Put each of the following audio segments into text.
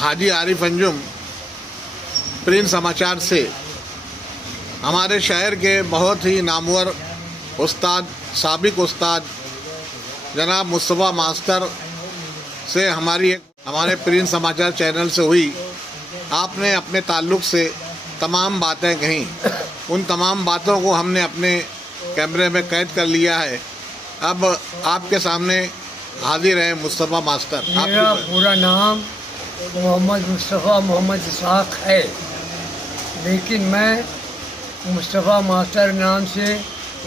حاجی عارف انجم print سماچار سے ہمارے شہر کے بہت ہی نامور استاد، سابق استاد جناب مصطفیٰ ماسٹر سے ہمارے پرنٹ سماچار چینل سے ہوئی. آپ نے اپنے تعلق سے تمام باتیں کہیں. ان تمام باتوں کو ہم نے اپنے کیمرے میں قید کر لیا ہے. اب آپ کے سامنے حاضر ہیں مصطفیٰ ماسٹر. میرا پورا نام محمد مصطفیٰ محمد اسحاق ہے، لیکن میں مصطفیٰ ماسٹر نام سے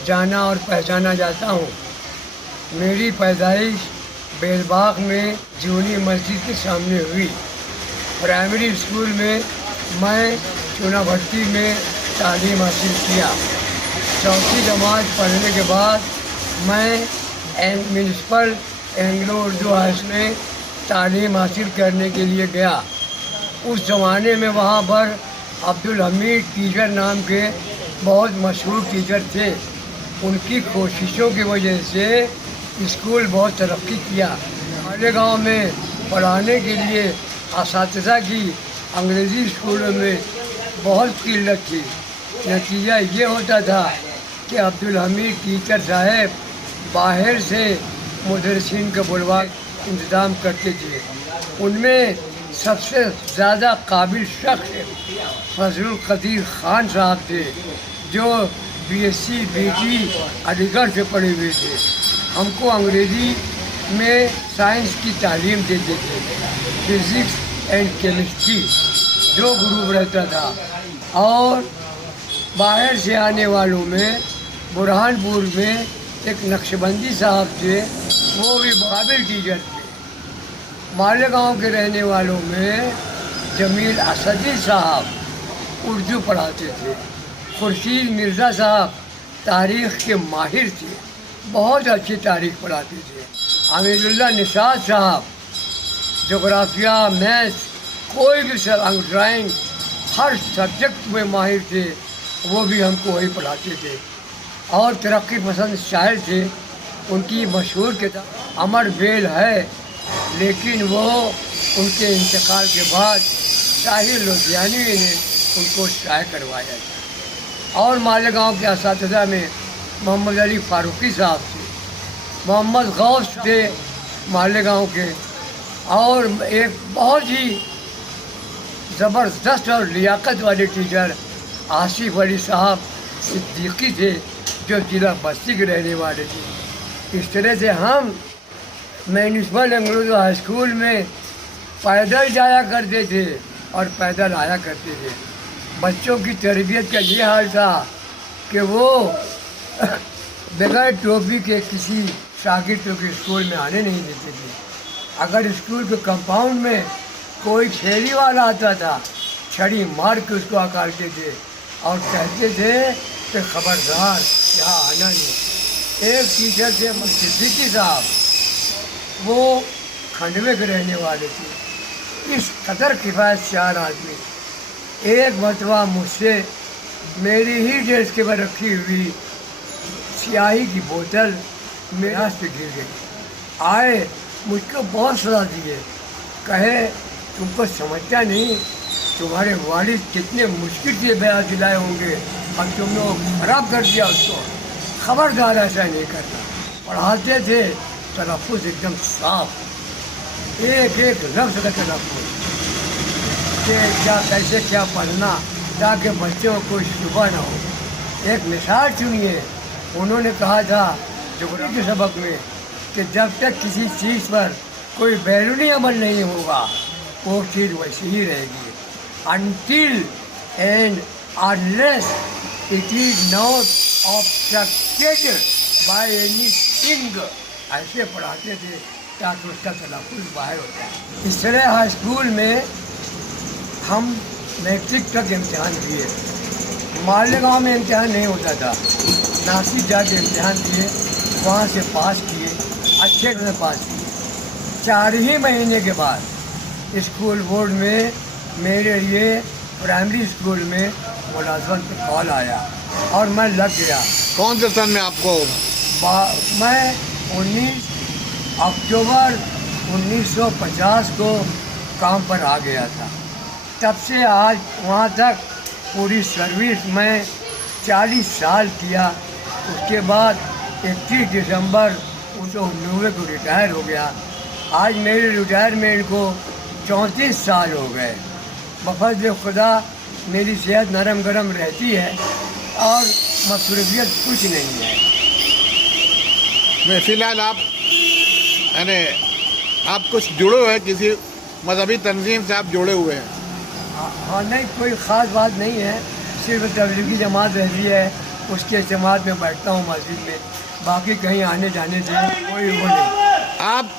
جانا اور پہچانا جاتا ہوں. میری پیدائش بیل باغ میں جونی مسجد کے سامنے ہوئی. پرائمری اسکول میں میں چونا بھٹی میں تعلیم حاصل کیا. چوتھی جماعت پڑھنے کے بعد میں میونسپل اینگلو اردو ہاؤس میں تعلیم حاصل کرنے کے لیے گیا. اس زمانے میں وہاں پر عبدالحمید ٹیچر نام کے بہت مشہور ٹیچر تھے. ان کی کوششوں کی وجہ سے اسکول بہت ترقی کیا. ہمارے گاؤں میں پڑھانے کے لیے اساتذہ کی انگریزی اسکولوں میں بہت قلت تھی. نتیجہ یہ ہوتا تھا کہ عبدالحمید ٹیچر صاحب باہر سے مدرسین کا بلوا انتظام کرتے تھے. ان میں سب سے زیادہ قابل شخص فضل القدیر خان صاحب تھے، جو BSc BT علی گڑھ سے پڑھے ہوئے تھے. ہم کو انگریزی میں سائنس کی تعلیم دیتے تھے، فزکس اینڈ کیمسٹری 2 گروپ رہتا تھا. اور باہر سے آنے والوں میں برہان پور میں ایک نقشبندی صاحب تھے، وہ بھی قابل ٹیچر تھے. مالیگاؤں کے رہنے والوں میں جمیل اسدی صاحب اردو پڑھاتے تھے. خورشید مرزا صاحب تاریخ کے ماہر تھے، بہت اچھی تاریخ پڑھاتے تھے. حمید اللہ نشاد صاحب جغرافیہ، میتھس، کوئی بھی ڈرائنگ، ہر سبجیکٹ میں ماہر تھے. وہ بھی ہم کو وہی پڑھاتے تھے. اور ترقی پسند شاعر تھے. ان کی مشہور کتاب امر بیل ہے، لیکن وہ ان کے انتقال کے بعد طاہر لدھیانوی نے ان کو شائع کروایا. اور مالیگاؤں کے اساتذہ میں محمد علی فاروقی صاحب تھے، محمد غوث تھے مالیگاؤں کے. اور ایک بہت ہی زبردست اور لیاقت والے ٹیچر آصف علی صاحب صدیقی تھے، جو ضلع بستی کے رہنے والے تھے. اس طرح سے ہم میونسپل اینگلو ہائی اسکول میں پیدل جایا کرتے تھے اور پیدل آیا کرتے تھے. بچوں کی تربیت کا یہ حال تھا کہ وہ بغیر ٹوپی کے کسی شاگرد کے اسکول میں آنے نہیں دیتے تھے. اگر اسکول کے کمپاؤنڈ میں کوئی پھیری والا آتا تھا، چھڑی مار کے اس کو اکالتے تھے اور کہتے تھے کہ خبردار یہاں آنا نہیں. ایک ٹیچر تھے صدیقی صاحب، وہ کھنڈوے کے رہنے والے تھے. اس قدر کفایت 4 آدمی. ایک مرتبہ مجھ سے میری ہی ڈیسک کے پر رکھی ہوئی سیاہی کی بوتل میرے ہاتھ پہ گر گئی. آئے مجھ کو بہت سزا دیے، کہے تم کو سمجھتا نہیں، تمہارے والد کتنے مشکل سے بیعت دلائے ہوں گے اور تم نے خراب کر دیا اس کو. خبردار ایسا نہیں کرتا. پڑھاتے تھے تلفظ ایک دم صاف، ایک ایک لفظ کا تلفظ، کہ کیسے کیا پڑھنا تاکہ بچوں کو کوئی شبہ نہ ہو. ایک مثال سنیے، انہوں نے کہا تھا جغرافی کے سبق میں کہ جب تک کسی چیز پر کوئی بیرونی عمل نہیں ہوگا وہ چیز ویسی ہی رہے گی. until and unless it is not obstructed by anything. ایسے پڑھاتے تھے تاکہ اس کا تلفظ باہر ہوتا ہے. اس طرح ہائی اسکول میں ہم میٹرک تک امتحان دیے. مالیگاؤں میں امتحان نہیں ہوتا تھا، ناسک جا کے امتحان دیے، وہاں سے پاس کیے، اچھے سے پاس کیے. 4 ہی مہینے کے بعد اسکول بورڈ میں میرے لیے پرائمری اسکول میں ملازمت کا کال آیا اور میں لگ گیا. کون سے سن میں آپ کو؟ میں 19 اکتوبر 1950 کو मुकाम पर आ गया था। तब से आज वहाँ तक पूरी सर्विस में 40 साल किया। उसके बाद 31 दिसंबर 1990 को रिटायर हो गया। आज मेरे रिटायरमेंट को 34 साल हो गए। बफज़ल खुदा मेरी सेहत नरम गरम रहती है और मसरूफियत कुछ नहीं है। मैं फिलहाल आप यानी आप कुछ जुड़े हुए हैं, किसी मजहबी तंजीम से आप जुड़े हुए हैं? हाँ, नहीं कोई ख़ास बात नहीं है, सिर्फ तबलीगी जमात रहती है, उसके जमात में बैठता हूँ मस्जिद में, बाकी कहीं आने जाने से कोई वो नहीं। आप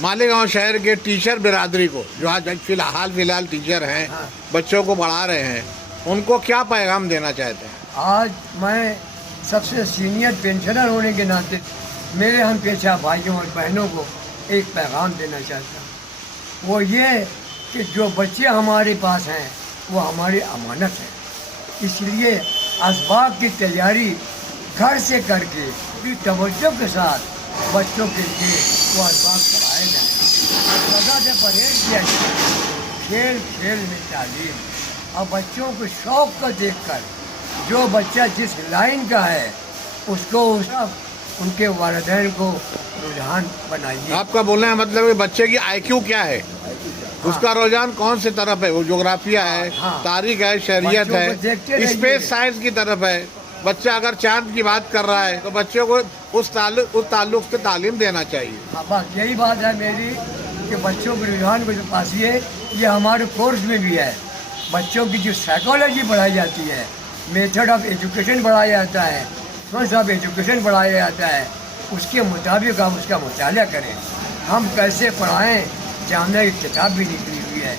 मालेगांव शहर के टीचर बिरादरी को, जो आज फिलहाल टीचर हैं, हाँ। बच्चों को पढ़ा रहे हैं, उनको क्या पैगाम देना चाहते हैं? आज मैं सबसे सीनियर पेंशनर होने के नाते मेरे हम पेशा भाइयों और बहनों को एक पैगाम देना चाहता हूँ। वो ये कि जो बच्चे हमारे पास हैं वो हमारी अमानत है, इसलिए असबाब की तैयारी घर से करके पूरी तवज्जो के साथ बच्चों के लिए वो असबाब कराए जाएँ। सदा से परहेज किया जाए, खेल खेल में तालीम। और बच्चों को शौक़ को देखकर जो बच्चा जिस लाइन का है उसको उनके वालिदैन को रुझान बनाइए। आपका बोलने का मतलब है बच्चे की IQ क्या है, उसका रुझान कौन सी तरफ है? वो जोग्राफिया है, हाँ। तारीख है, शरीयत बच्चों को देखते है, रहिए। स्पेस साइंस की तरफ है। बच्चा अगर चांद की बात कर रहा है तो बच्चों को उस ताल्लुक से तालीम देना चाहिए। हाँ, बस यही बात है मेरी कि बच्चों के रुझान को जो पासिए, ये हमारे कोर्स में भी है। बच्चों की जो साइकोलॉजी पढ़ाई जाती है, मेथड ऑफ एजुकेशन पढ़ाया जाता है, सोर्स ऑफ एजुकेशन पढ़ाया जाता है, उसके मुताबिक आप उसका मुताला करें। हम कैसे पढ़ाएं, जामने की किताब भी निकली हुई है,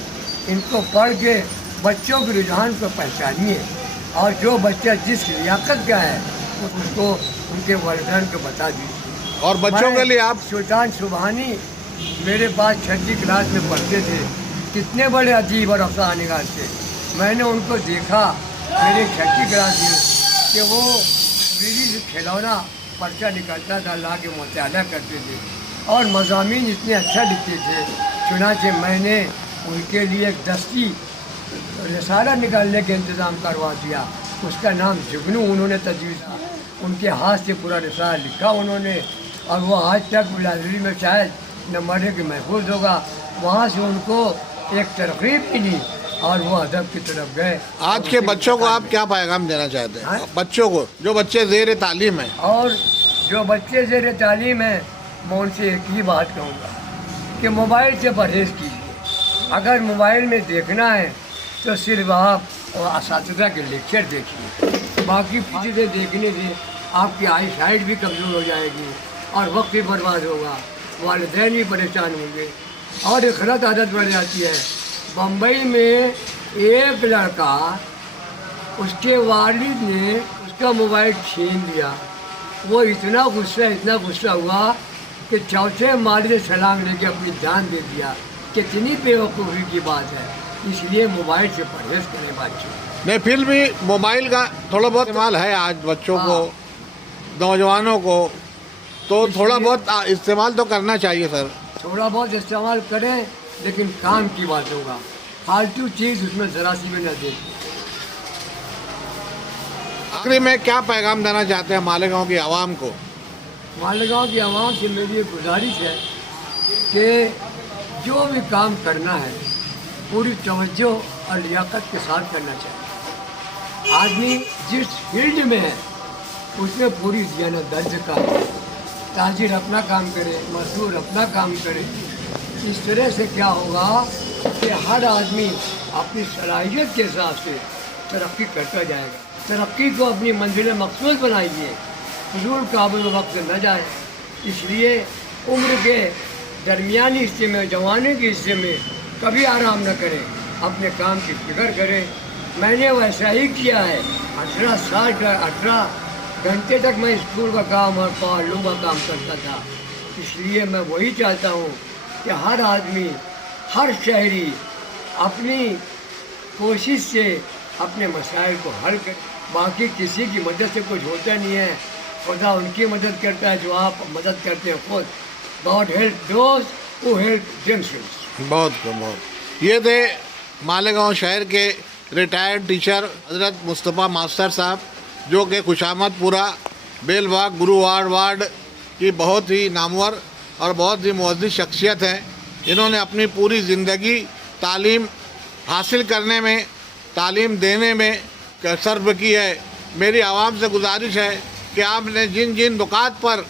इनको पढ़ के बच्चों के रुझान को पहचानिए और जो बच्चा जिस लियाकत का है उसको उनके वालिदैन को बता दीजिए। और बच्चों के लिए आप सुल्तान सुबहानी मेरे पास 6ठी क्लास में पढ़ते थे, कितने बड़े अजीब और अफसाना निगार थे। मैंने उनको देखा मेरे 6ठी क्लास में कि वो बीड़ी से खिलौना पर्चा निकलता था, ला के मुताला करते थे और मज़ामीन इतने अच्छा लिखते थे। चुनाचे मैंने उनके लिए एक दस्ती रसाला निकालने के इंतज़ाम करवा दिया। उसका नाम जुगनू उन्होंने तजवीज़ किया, उनके हाथ से पूरा रसाला लिखा उन्होंने, और वो आज तक लाइब्रेरी में शायद नंबर के महफूज होगा। वहाँ से उनको एक तरकीब मिली और वो अदब की तरफ गए। आज के बच्चों को आप क्या पैगाम देना चाहते हैं? बच्चों को, जो बच्चे ज़ेर तालीम हैं, और जो बच्चे ज़ेर तालीम हैं, मैं उनसे एक ही बात कहूँगा कि मोबाइल से परहेज़ कीजिए। अगर मोबाइल में देखना है तो सिर्फ आप और असातिज़ा के लेक्चर देखिए, बाकी चीज़ें देखने से आपकी आई साइट भी कमज़ोर हो जाएगी और वक्त भी बर्बाद होगा, वालिदैन भी परेशान होंगे और एक गलत आदत बढ़ जाती है। बम्बई में एक लड़का, उसके वालिद ने उसका मोबाइल छीन लिया। वो इतना गुस्सा हुआ कि चौथे माले से सलाम लेके अपनी जान दे दिया। कितनी बेवकूफ़ी की बात है। इसलिए मोबाइल से परहेज़ करें बच्चों। नहीं, फिर भी मोबाइल का थोड़ा बहुत इस्तेमाल है आज बच्चों को, नौजवानों को, तो थोड़ा बहुत इस्तेमाल तो करना चाहिए सर। थोड़ा बहुत इस्तेमाल करें, लेकिन काम की बात होगा, फालतू चीज़ उसमें ज़रा सी भी न दें। आखिरी में क्या पैगाम देना चाहते हैं मालेगांव की आवाम को? मालेगांव की आवाम से मेरी एक गुजारिश है कि जो भी काम करना है पूरी तवज्जो और लियाकत के साथ करना चाहिए। आदमी जिस फील्ड में है उसमें पूरी दियानत दर्ज का, ताजिर अपना काम करे, मजदूर अपना काम करे। इस तरह से क्या होगा कि हर आदमी अपनी सलाहियत के हिसाब से तरक्की करता जाएगा। तरक्की को अपनी मंजिल मकसूद बनाइए, फजूल काबुल वक्त न जाए। इसलिए उम्र के दरमियानी हिस्से में, जवानी के हिस्से में कभी आराम न करें, अपने काम की फिक्र करें। मैंने वैसा ही किया है। 18 घंटे तक मैं स्कूल का काम और पार्लों का काम करता था। इसलिए मैं वही चाहता हूँ कि हर आदमी, हर शहरी अपनी कोशिश से अपने मसाइल को हल करे। बाकी किसी की मदद से कुछ होता नहीं है, खुदा उनकी मदद करता है जो आप मदद करते हैं खुद। God help those who help themselves. بہت یہ تھے مالیگاؤں شہر کے ریٹائرڈ ٹیچر حضرت مصطفیٰ ماسٹر صاحب، جو کہ خوشامد پورہ بیل باغ گرو وارڈ کی بہت ہی نامور اور بہت ہی معزز شخصیت ہے. انہوں نے اپنی پوری زندگی تعلیم حاصل کرنے میں، تعلیم دینے میں صرف کی ہے. میری عوام سے گزارش ہے کہ آپ نے جن جن نکات پر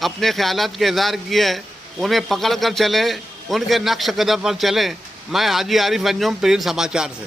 اپنے خیالات کے اظہار کیے ہیں انہیں پکڑ کر چلیں، ان کے نقش قدم پر چلیں. میں حاجی عارف انجم، پرین سماچار سے.